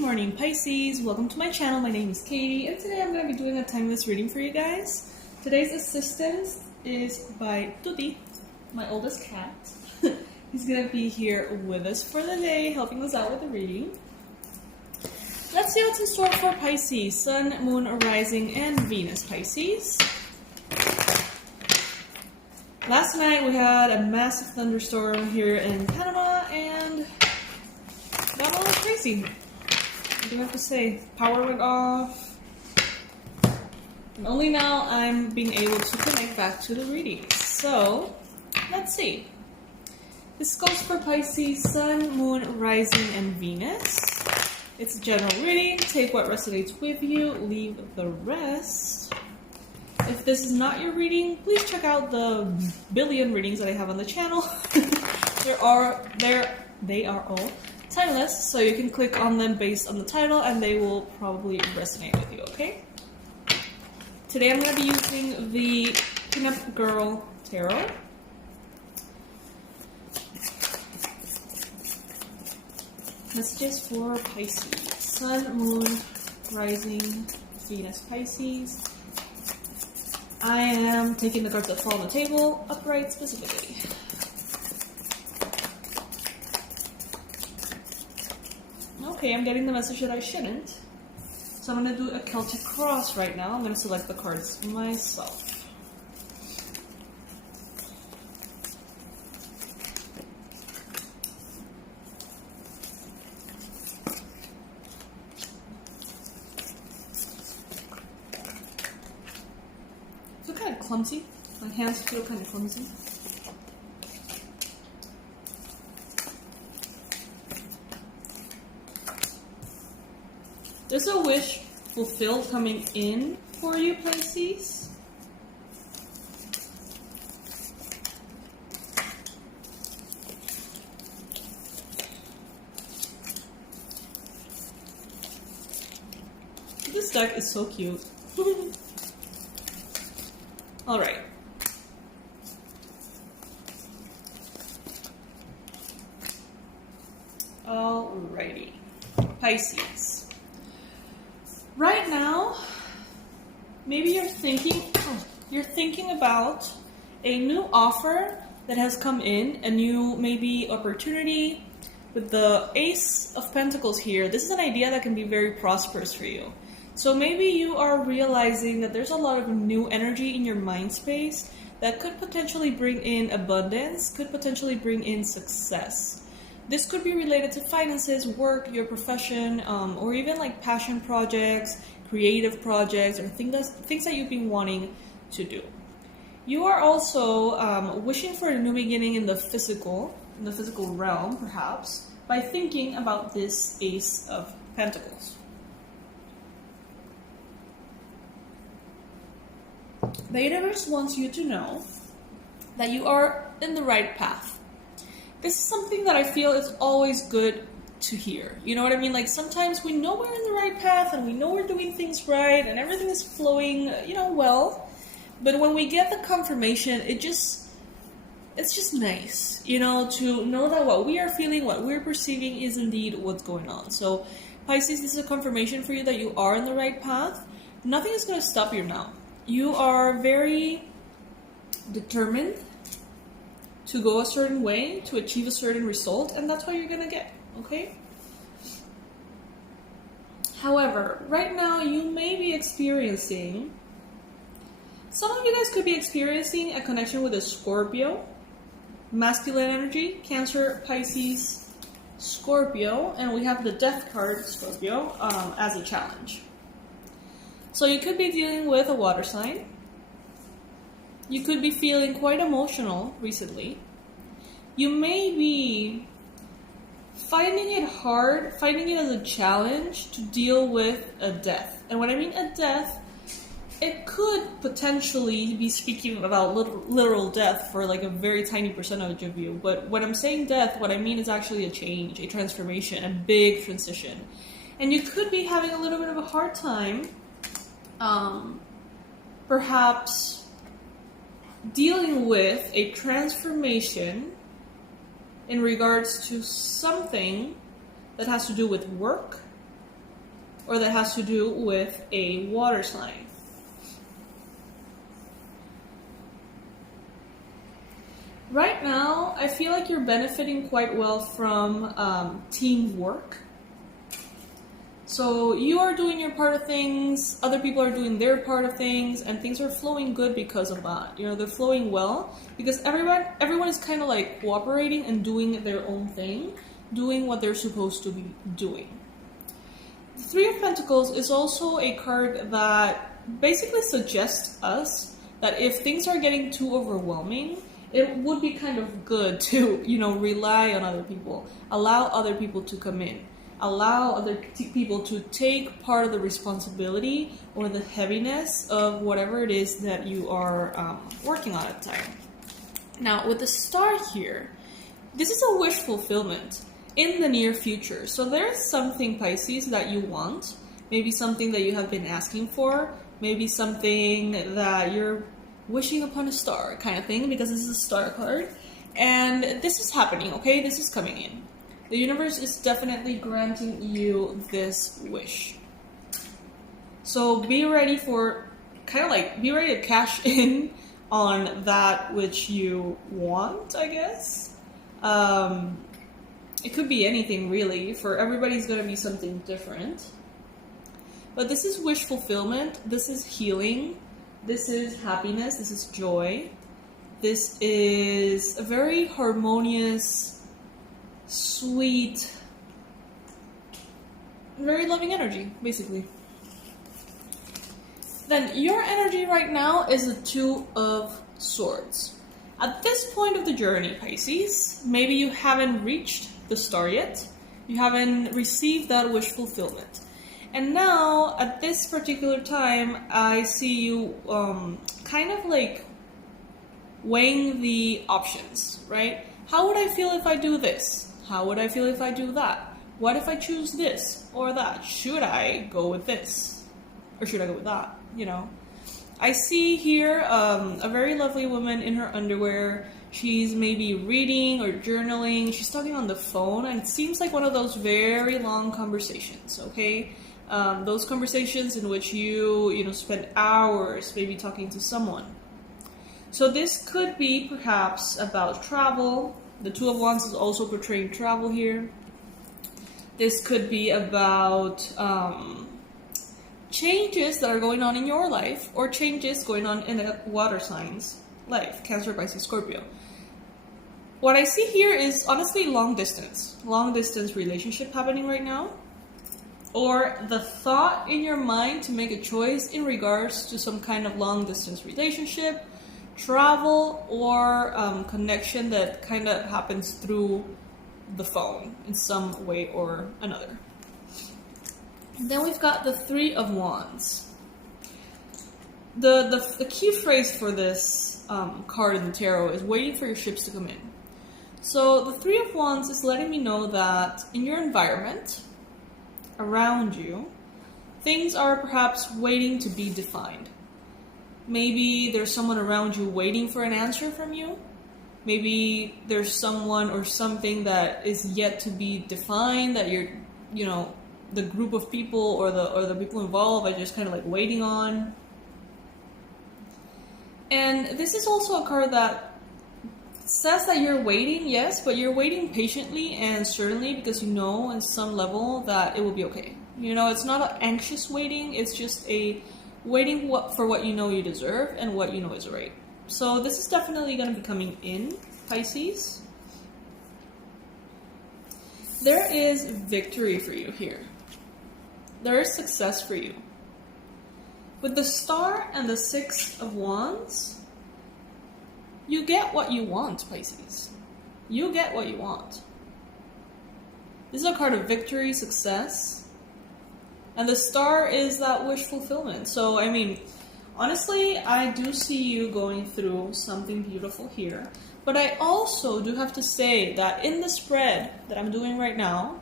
morning, Pisces. Welcome to my channel. My name is Katie, and today I'm going to be doing a timeless reading for you guys. Today's assistance is by Tutti, my oldest cat. He's going to be here with us for the day, helping us out with the reading. Let's see what's in store for Pisces. Sun, Moon, Rising, and Venus Pisces. Last night we had a massive thunderstorm here in Panama, and that one was crazy. I do have to say, power went off. And only now I'm being able to connect back to the readings. So, let's see. This goes for Pisces, Sun, Moon, Rising, and Venus. It's a general reading. Take what resonates with you, leave the rest. If this is not your reading, please check out the billion readings that I have on the channel. They are all timeless, so you can click on them based on the title and they will probably resonate with you, okay? Today I'm going to be using the Pinup Girl Tarot. Messages for Pisces. Sun, Moon, Rising, Venus Pisces. I am taking the cards that fall on the table, upright specifically. Okay, I'm getting the message that I shouldn't. So I'm going to do a Celtic cross right now. I'm going to select the cards myself. I feel kind of clumsy. My hands feel kind of clumsy. There's a wish fulfilled coming in for you, Pisces. This deck is so cute. Alright. Alrighty. Pisces. Right now, maybe you're thinking about a new offer that has come in, a new maybe opportunity. With the Ace of Pentacles here, this is an idea that can be very prosperous for you. So maybe you are realizing that there's a lot of new energy in your mind space that could potentially bring in abundance, could potentially bring in success. This could be related to finances, work, your profession, or even like passion projects, creative projects, or things that you've been wanting to do. You are also wishing for a new beginning in the physical realm, perhaps, by thinking about this Ace of Pentacles. The universe wants you to know that you are in the right path. This is something that I feel is always good to hear. You know what I mean? Like sometimes we know we're in the right path and we know we're doing things right and everything is flowing, well. But when we get the confirmation, it's just nice, to know that what we are feeling, what we're perceiving is indeed what's going on. So Pisces, this is a confirmation for you that you are in the right path. Nothing is going to stop you now. You are very determined to go a certain way, to achieve a certain result, and that's what you're gonna get, okay? However, right now you may be experiencing, some of you guys could be experiencing a connection with a Scorpio, masculine energy, Cancer, Pisces, Scorpio, and we have the Death card, Scorpio, as a challenge. So you could be dealing with a water sign. You could be feeling quite emotional recently. You may be finding it hard, finding it as a challenge to deal with a death. And when I mean a death, it could potentially be speaking about literal death for like a very tiny percentage of you. But when I'm saying death, what I mean is actually a change, a transformation, a big transition. And you could be having a little bit of a hard time, perhaps dealing with a transformation in regards to something that has to do with work, or that has to do with a water sign. Right now, I feel like you're benefiting quite well from teamwork. So you are doing your part of things, other people are doing their part of things, and things are flowing good because of that. You know, they're flowing well because everyone is kind of like cooperating and doing their own thing, doing what they're supposed to be doing. The Three of Pentacles is also a card that basically suggests us that if things are getting too overwhelming, it would be kind of good to, you know, rely on other people, allow other people to come in, allow other people to take part of the responsibility or the heaviness of whatever it is that you are working on at the time. Now, with the star here, this is a wish fulfillment in the near future. So there's something, Pisces, that you want, maybe something that you have been asking for, maybe something that you're wishing upon a star kind of thing, because this is a star card, and this is happening, okay? This is coming in. The universe is definitely granting you this wish. So be ready for, be ready to cash in on that which you want, I guess. It could be anything really. For everybody's going to be something different. But this is wish fulfillment. This is healing. This is happiness, this is joy, this is a very harmonious, sweet, very loving energy, basically. Then your energy right now is the Two of Swords. At this point of the journey, Pisces, maybe you haven't reached the star yet, you haven't received that wish fulfillment. And now, at this particular time, I see you kind of like weighing the options, right? How would I feel if I do this? How would I feel if I do that? What if I choose this or that? Should I go with this? Or should I go with that? You know? I see here a very lovely woman in her underwear. She's maybe reading or journaling. She's talking on the phone, and it seems like one of those very long conversations, okay? Those conversations in which you spend hours maybe talking to someone. So this could be perhaps about travel. The Two of Wands is also portraying travel here. This could be about changes that are going on in your life, or changes going on in a water sign's life, Cancer, Pisces, Scorpio. What I see here is honestly long distance relationship happening right now. Or the thought in your mind to make a choice in regards to some kind of long-distance relationship, travel, or connection that kind of happens through the phone in some way or another. Then we've got the Three of Wands. The key phrase for this card in the tarot is waiting for your ships to come in. So the Three of Wands is letting me know that in your environment, around you, things are perhaps waiting to be defined. Maybe there's someone around you waiting for an answer from you. Maybe there's someone or something that is yet to be defined that you're, the group of people or the people involved are just kind of like waiting on. And this is also a card that says that you're waiting, yes, but you're waiting patiently and certainly because you know on some level that it will be okay. It's not an anxious waiting, it's just a waiting for what you know you deserve and what you know is right. So this is definitely going to be coming in, Pisces. There is victory for you here. There is success for you. With the Star and the Six of Wands, you get what you want, Pisces. You get what you want. This is a card of victory, success. And the Star is that wish fulfillment. So, honestly, I do see you going through something beautiful here. But I also do have to say that in the spread that I'm doing right now,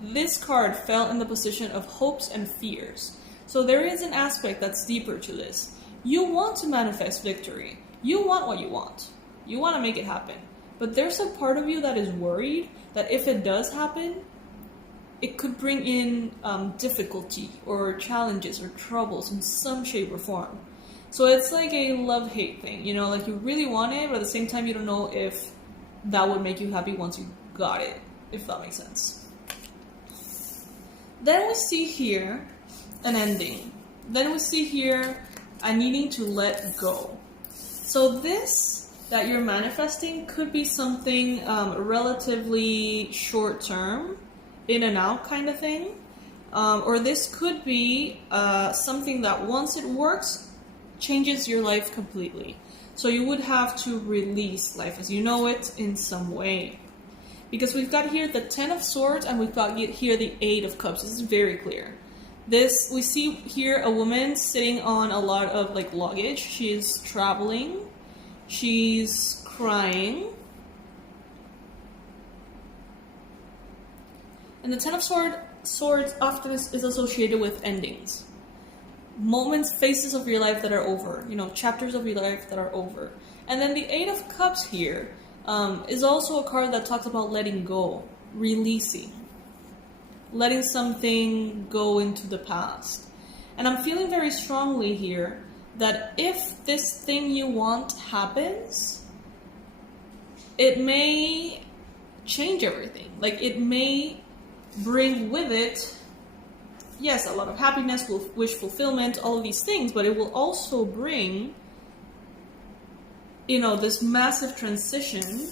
this card fell in the position of hopes and fears. So there is an aspect that's deeper to this. You want to manifest victory. You want what you want. You want to make it happen. But there's a part of you that is worried that if it does happen, it could bring in difficulty or challenges or troubles in some shape or form. So it's like a love-hate thing, you know, like you really want it, but at the same time you don't know if that would make you happy once you got it, if that makes sense. Then we see here an ending. Then we see here a needing to let go. So this that you're manifesting could be something relatively short-term, in and out kind of thing. Or this could be something that once it works, changes your life completely. So you would have to release life as you know it in some way. Because we've got here the 10 of Swords and we've got here the 8 of Cups. This is very clear. This, we see here a woman sitting on a lot of like luggage. She's traveling. She's crying. And the 10 of Swords often is associated with endings. Moments, phases of your life that are over. You know, chapters of your life that are over. And then the 8 of Cups here is also a card that talks about letting go, releasing, letting something go into the past. And I'm feeling very strongly here that if this thing you want happens, it may change everything. Like it may bring with it, yes, a lot of happiness, wish fulfillment, all of these things, but it will also bring, you know, this massive transition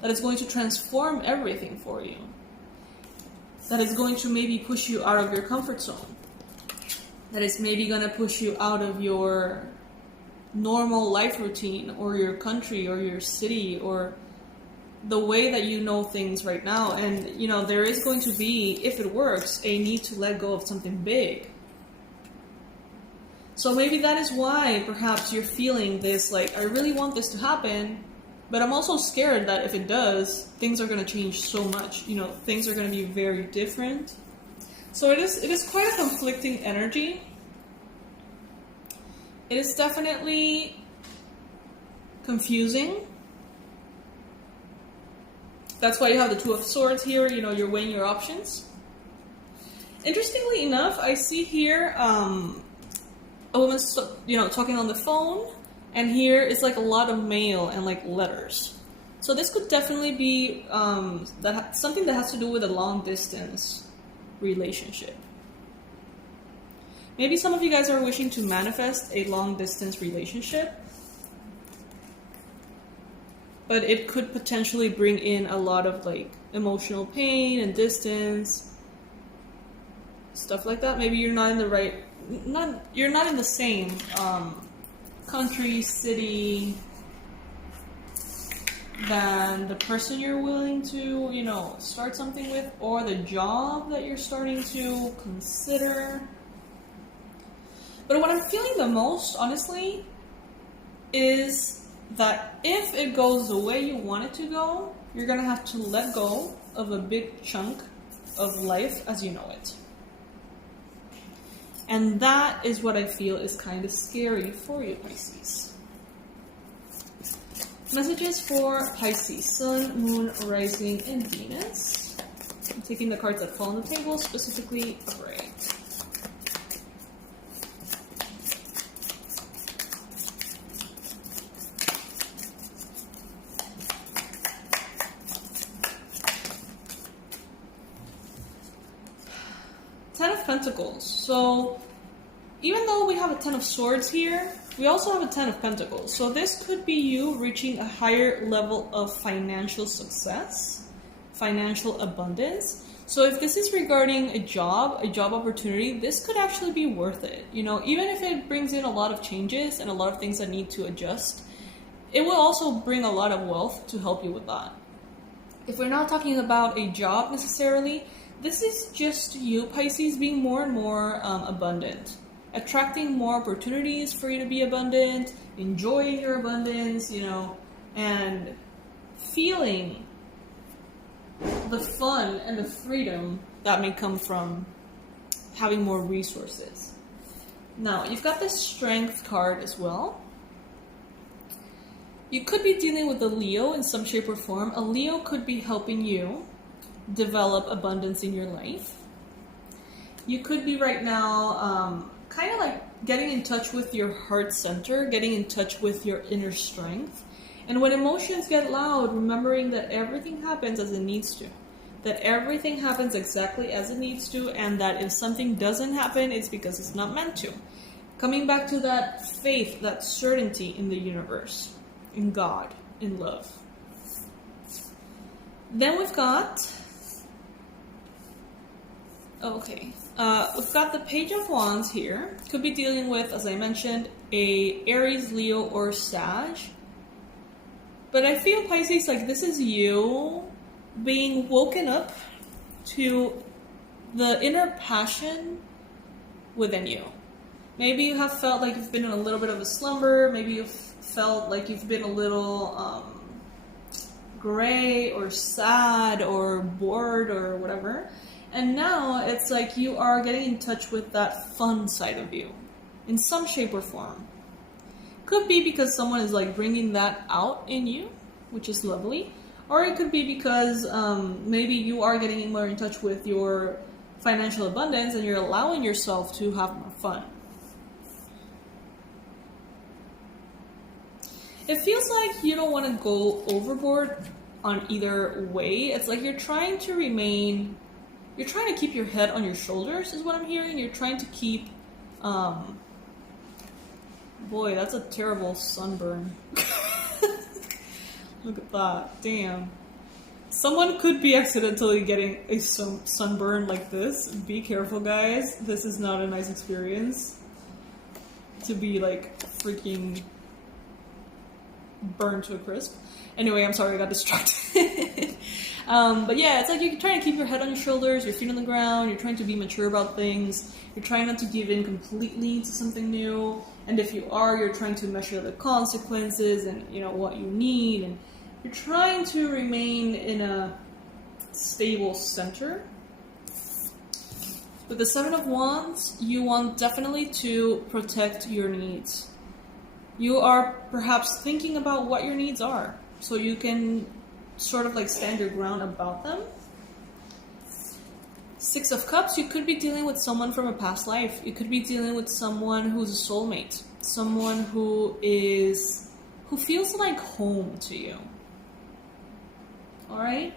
that is going to transform everything for you. That is going to maybe push you out of your comfort zone. That is maybe going to push you out of your normal life routine or your country or your city or the way that you know things right now. And, you know, there is going to be, if it works, a need to let go of something big. So maybe that is why perhaps you're feeling this, like, I really want this to happen, but I'm also scared that if it does, things are going to change so much. You know, things are going to be very different. So it is quite a conflicting energy. It is definitely confusing. That's why you have the 2 of Swords here. You know, you're weighing your options. Interestingly enough, I see here a woman, you know, talking on the phone, and here it's like a lot of mail and like letters. So this could definitely be something that has to do with a long distance relationship. Maybe some of you guys are wishing to manifest a long distance relationship, but it could potentially bring in a lot of like emotional pain and distance, stuff like that. Maybe you're not in the right, you're not in the same country, city than the person you're willing to, you know, start something with, or the job that you're starting to consider. But what I'm feeling the most, honestly, is that if it goes the way you want it to go, you're going to have to let go of a big chunk of life as you know it. And that is what I feel is kind of scary for you, Pisces. Messages for Pisces, Sun, Moon, Rising, and Venus. I'm taking the cards that fall on the table, specifically upright. Pentacles. So even though we have a 10 of Swords here, we also have a 10 of Pentacles. So this could be you reaching a higher level of financial success, financial abundance. So if this is regarding a job opportunity, this could actually be worth it. You know, even if it brings in a lot of changes and a lot of things that need to adjust, it will also bring a lot of wealth to help you with that. If we're not talking about a job necessarily, this is just you, Pisces, being more and more abundant. Attracting more opportunities for you to be abundant, enjoying your abundance, you know, and feeling the fun and the freedom that may come from having more resources. Now, you've got the Strength card as well. You could be dealing with a Leo in some shape or form. A Leo could be helping you develop abundance in your life. You could be right now kind of like getting in touch with your heart center, getting in touch with your inner strength. And when emotions get loud, remembering that everything happens as it needs to. That everything happens exactly as it needs to, and that if something doesn't happen, it's because it's not meant to. Coming back to that faith, that certainty in the universe, in God, in love. Then we've got... we've got the Page of Wands here. Could be dealing with, as I mentioned, a Aries, Leo, or Sag. But I feel, Pisces, like this is you being woken up to the inner passion within you. Maybe you have felt like you've been in a little bit of a slumber. Maybe you've felt like you've been a little gray or sad or bored or whatever. And now it's like you are getting in touch with that fun side of you in some shape or form. Could be because someone is like bringing that out in you, which is lovely. Or it could be because maybe you are getting more in touch with your financial abundance and you're allowing yourself to have more fun. It feels like you don't want to go overboard on either way. It's like you're trying to keep your head on your shoulders is what I'm hearing. You're trying to keep, boy, that's a terrible sunburn. Look at that, damn. Someone could be accidentally getting a sunburn like this. Be careful, guys. This is not a nice experience. To be like freaking burned to a crisp. Anyway, I'm sorry I got distracted. But yeah, it's like you're trying to keep your head on your shoulders, your feet on the ground, you're trying to be mature about things, you're trying not to give in completely to something new, and if you are, you're trying to measure the consequences and, you know, what you need, and you're trying to remain in a stable center. With the Seven of Wands, you want definitely to protect your needs. You are perhaps thinking about what your needs are, so you can sort of like stand your ground about them. Six of Cups, you could be dealing with someone from a past life. You could be dealing with someone who's a soulmate. Someone who feels like home to you. Alright?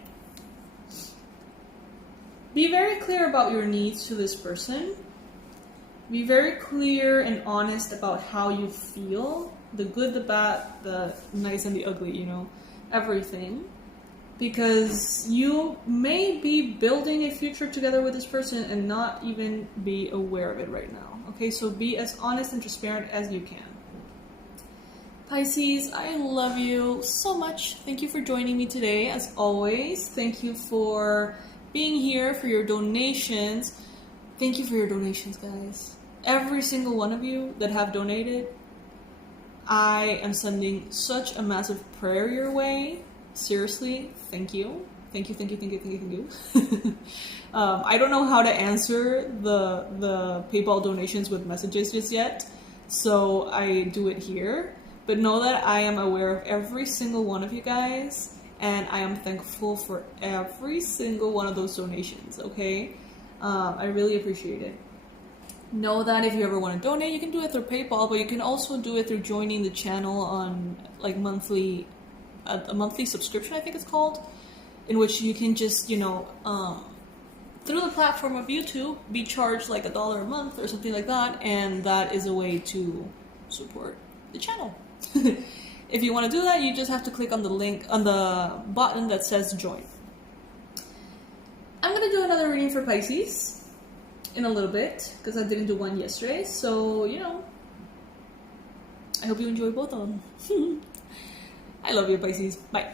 Be very clear about your needs to this person. Be very clear and honest about how you feel. The good, the bad, the nice and the ugly, you know, everything. Because you may be building a future together with this person and not even be aware of it right now. Okay, so be as honest and transparent as you can. Pisces, I love you so much. Thank you for joining me today, as always. Thank you for being here, for your donations. Thank you for your donations, guys. Every single one of you that have donated, I am sending such a massive prayer your way. Seriously, thank you. Thank you, thank you, thank you, thank you, thank you. I don't know how to answer the PayPal donations with messages just yet, so I do it here. But know that I am aware of every single one of you guys, and I am thankful for every single one of those donations, okay? I really appreciate it. Know that if you ever want to donate, you can do it through PayPal, but you can also do it through joining the channel on like a monthly subscription, I think it's called, in which you can just, you know, through the platform of YouTube, be charged like $1 a month or something like that, and that is a way to support the channel. If you want to do that, you just have to click on the link, on the button that says join. I'm going to do another reading for Pisces in a little bit, because I didn't do one yesterday, so, you know, I hope you enjoy both of them. I love you, Pisces. Bye.